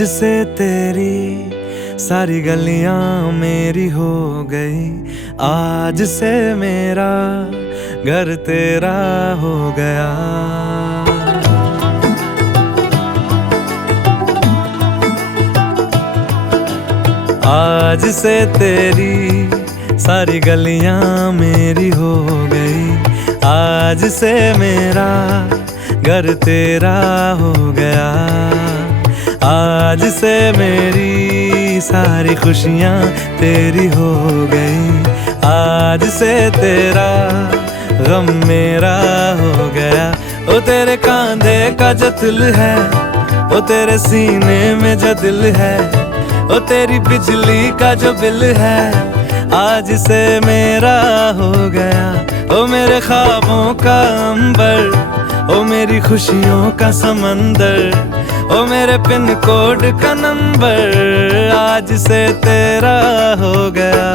आज से तेरी सारी गलियां मेरी हो गई, आज से मेरा घर तेरा हो गया। आज से तेरी सारी गलियां मेरी हो गई, आज से मेरा घर तेरा हो गया। आज से मेरी सारी खुशियां तेरी हो गई, आज से तेरा गम मेरा हो गया। ओ तेरे कांधे का जो दिल है, ओ तेरे सीने में जो दिल है, ओ तेरी बिजली का जो बिल है, आज से मेरा हो गया। ओ मेरे ख्वाबों का अंबर, ओ मेरी खुशियों का समंदर, ओ मेरे पिन कोड का नंबर, आज से तेरा हो गया।